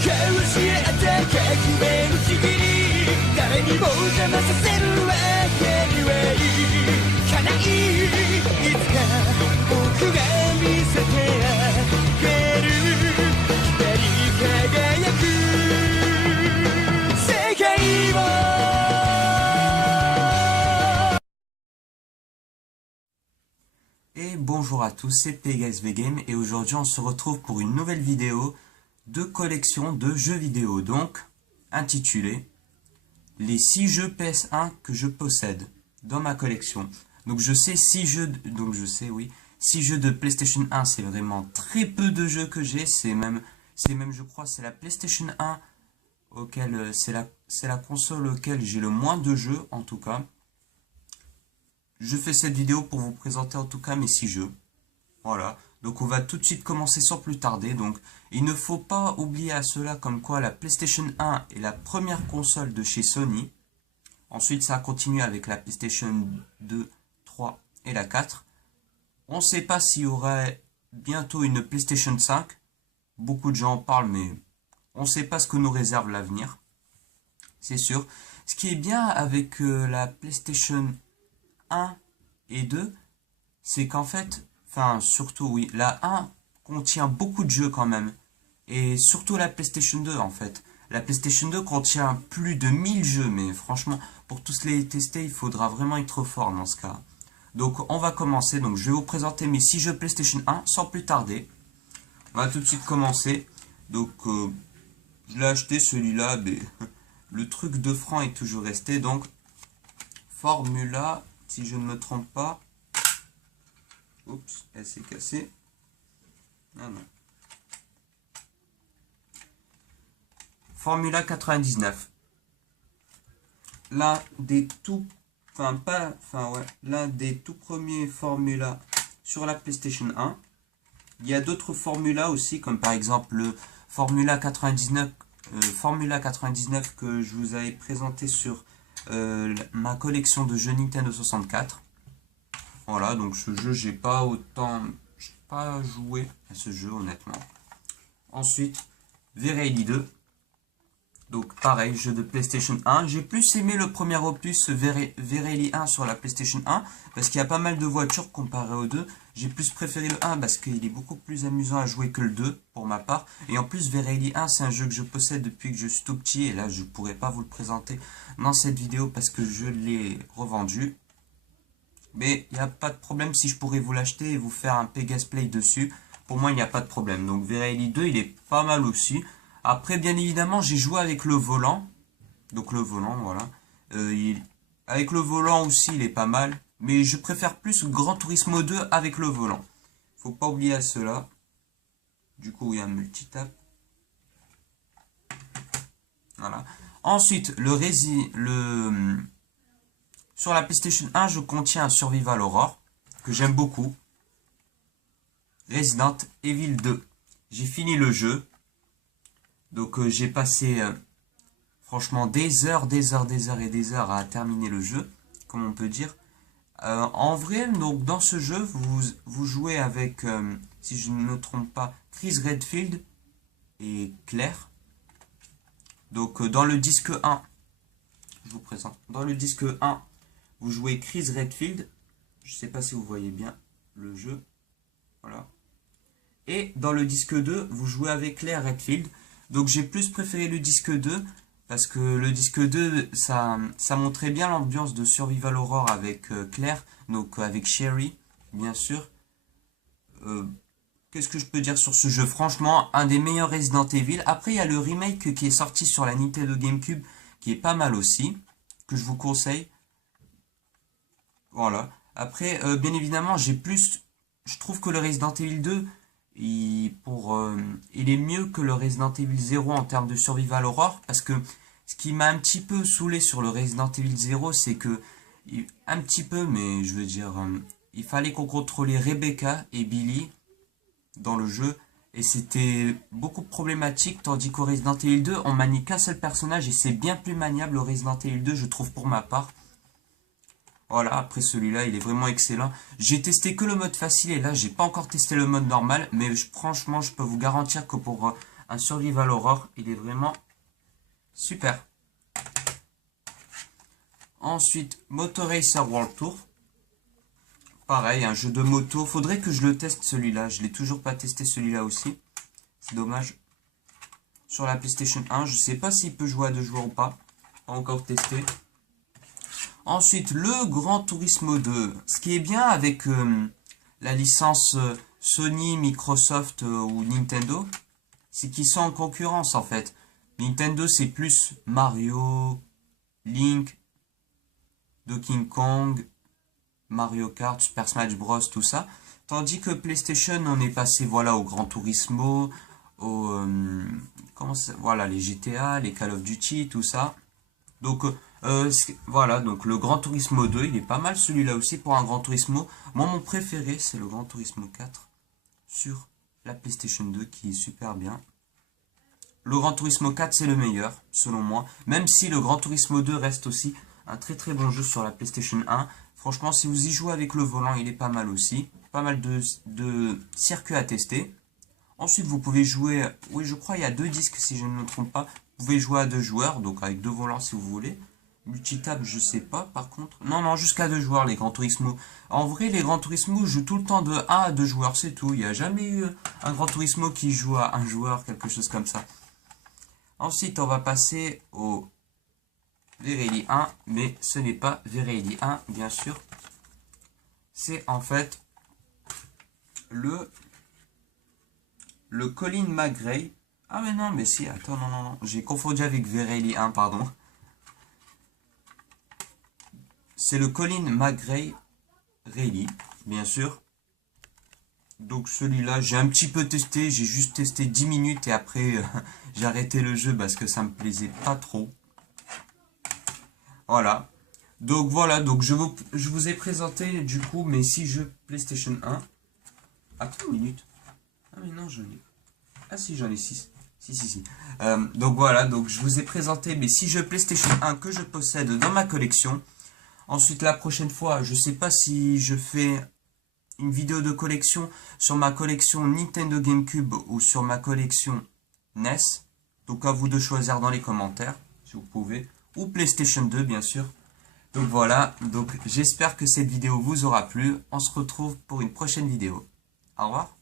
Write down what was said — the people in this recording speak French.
教えて革命の時期に誰にも邪魔させるわけにはいかないいつか僕が見せてあげる光り輝く世界をEt bonjour à tous, c'est PegaSV Game et aujourd'hui on se retrouve pour une nouvelle vidéo de collection de jeux vidéo, donc intitulée les 6 jeux PS1 que je possède dans ma collection. Donc je sais 6 jeux, oui, 6 jeux de PlayStation 1, c'est vraiment très peu de jeux que j'ai, c'est même je crois c'est la PlayStation 1 auquel c'est la console auquel j'ai le moins de jeux en tout cas. Je fais cette vidéo pour vous présenter en tout cas mes 6 jeux. Voilà, donc on va tout de suite commencer sans plus tarder. Donc il ne faut pas oublier à cela comme quoi la PlayStation 1 est la première console de chez Sony. Ensuite ça a continué avec la PlayStation 2, 3 et la 4. On ne sait pas s'il y aurait bientôt une PlayStation 5. Beaucoup de gens en parlent mais on ne sait pas ce que nous réserve l'avenir. C'est sûr. Ce qui est bien avec la PlayStation 1 et 2, c'est qu'en fait, enfin surtout oui, la 1 contient beaucoup de jeux quand même. Et surtout la PlayStation 2 en fait. La PlayStation 2 contient plus de 1000 jeux, mais franchement, pour tous les tester, il faudra vraiment être fort dans ce cas. Donc on va commencer, donc je vais vous présenter mes 6 jeux PlayStation 1 sans plus tarder. On va tout de suite commencer. Donc je l'ai acheté celui-là, mais le truc de franc est toujours resté, donc Formula... Si je ne me trompe pas. Oups, elle s'est cassée. Ah non. Formula 99. L'un des tout premiers Formula sur la PlayStation 1. Il y a d'autres Formula aussi, comme par exemple le Formula 99, que je vous avais présenté sur ma collection de jeux Nintendo 64. Voilà, donc ce jeu, j'ai pas joué à ce jeu honnêtement. Ensuite, V-Rally 2. Donc pareil, jeu de PlayStation 1. J'ai plus aimé le premier opus V-Rally 1 sur la PlayStation 1 parce qu'il y a pas mal de voitures comparé au 2. J'ai plus préféré le 1 parce qu'il est beaucoup plus amusant à jouer que le 2 pour ma part. Et en plus V-Rally 1 c'est un jeu que je possède depuis que je suis tout petit. Et là je pourrais pas vous le présenter dans cette vidéo parce que je l'ai revendu. Mais il n'y a pas de problème si je pourrais vous l'acheter et vous faire un Pegas Play dessus. Pour moi il n'y a pas de problème. Donc V-Rally 2 il est pas mal aussi. Après, bien évidemment, j'ai joué avec le volant. Donc le volant, voilà. Avec le volant aussi, il est pas mal. Mais je préfère plus Gran Turismo 2 avec le volant. Faut pas oublier à cela. Du coup, il y a un multitap. Voilà. Ensuite, sur la PlayStation 1, je contiens un Survival Horror que j'aime beaucoup. Resident Evil 2. J'ai fini le jeu. Donc j'ai passé franchement des heures à terminer le jeu, comme on peut dire. En vrai, donc dans ce jeu, vous jouez avec, si je ne me trompe pas, Chris Redfield et Claire. Donc dans le disque 1, je vous présente. Dans le disque 1, vous jouez Chris Redfield. Je ne sais pas si vous voyez bien le jeu. Voilà. Et dans le disque 2, vous jouez avec Claire Redfield. Donc j'ai plus préféré le disque 2 parce que le disque 2 ça montrait bien l'ambiance de Survival Horror avec Claire, donc avec Sherry bien sûr. Qu'est-ce que je peux dire sur ce jeu? Franchement un des meilleurs Resident Evil. Après il y a le remake qui est sorti sur la Nintendo GameCube qui est pas mal aussi, que je vous conseille. Voilà. Après bien évidemment je trouve que le Resident Evil 2 il est mieux que le Resident Evil 0 en termes de Survival Horror, parce que ce qui m'a un petit peu saoulé sur le Resident Evil 0, c'est que, un petit peu, mais je veux dire, il fallait qu'on contrôlait Rebecca et Billy dans le jeu, et c'était beaucoup problématique, tandis qu'au Resident Evil 2, on manie qu'un seul personnage, et c'est bien plus maniable au Resident Evil 2, je trouve pour ma part. Voilà, après celui-là, il est vraiment excellent. J'ai testé que le mode facile et là, j'ai pas encore testé le mode normal. Mais franchement, je peux vous garantir que pour un survival horror. Il est vraiment super. Ensuite, Moto Racer World Tour. Pareil, un jeu de moto. Faudrait que je le teste celui-là. Je l'ai toujours pas testé celui-là aussi. C'est dommage. Sur la PlayStation 1, je sais pas s'il peut jouer à 2 joueurs ou pas. Pas encore testé. Ensuite, le Gran Turismo 2. Ce qui est bien avec la licence Sony, Microsoft ou Nintendo, c'est qu'ils sont en concurrence en fait. Nintendo, c'est plus Mario, Link, Donkey Kong, Mario Kart, Super Smash Bros, tout ça. Tandis que PlayStation, on est passé voilà au Gran Turismo, voilà les GTA, les Call of Duty, tout ça. Donc voilà, donc le Gran Turismo 2, il est pas mal celui-là aussi pour un Gran Turismo. Moi, mon préféré, c'est le Gran Turismo 4 sur la PlayStation 2 qui est super bien. Le Gran Turismo 4, c'est le meilleur, selon moi. Même si le Gran Turismo 2 reste aussi un très très bon jeu sur la PlayStation 1. Franchement, si vous y jouez avec le volant, il est pas mal aussi. Pas mal de circuits à tester. Ensuite, vous pouvez jouer... Oui, je crois il y a 2 disques, si je ne me trompe pas. Vous pouvez jouer à 2 joueurs, donc avec 2 volants si vous voulez. Multitable, je sais pas, par contre. Non, jusqu'à 2 joueurs, les Gran Turismo. En vrai, les Gran Turismo jouent tout le temps de 1 à 2 joueurs, c'est tout. Il n'y a jamais eu un Gran Turismo qui joue à 1 joueur, quelque chose comme ça. Ensuite, on va passer au V-Rally 1, mais ce n'est pas V-Rally 1, bien sûr. C'est en fait le Colin McRae. Ah mais non, mais si, attends, non, j'ai confondu avec V-Rally 1, pardon. C'est le Colin McRae Rally, bien sûr. Donc celui-là, j'ai un petit peu testé, j'ai juste testé 10 minutes et après j'ai arrêté le jeu parce que ça me plaisait pas trop. Voilà. Donc voilà, donc je vous ai présenté du coup mes 6 jeux PlayStation 1. Attends une minute. Ah mais non, j'en ai... Ah si, j'en ai 6. Si. Donc voilà, donc je vous ai présenté mes 6 jeux PlayStation 1 que je possède dans ma collection. Ensuite, la prochaine fois, je sais pas si je fais une vidéo de collection sur ma collection Nintendo GameCube ou sur ma collection NES. Donc à vous de choisir dans les commentaires, si vous pouvez. Ou PlayStation 2, bien sûr. Donc voilà, donc j'espère que cette vidéo vous aura plu. On se retrouve pour une prochaine vidéo. Au revoir.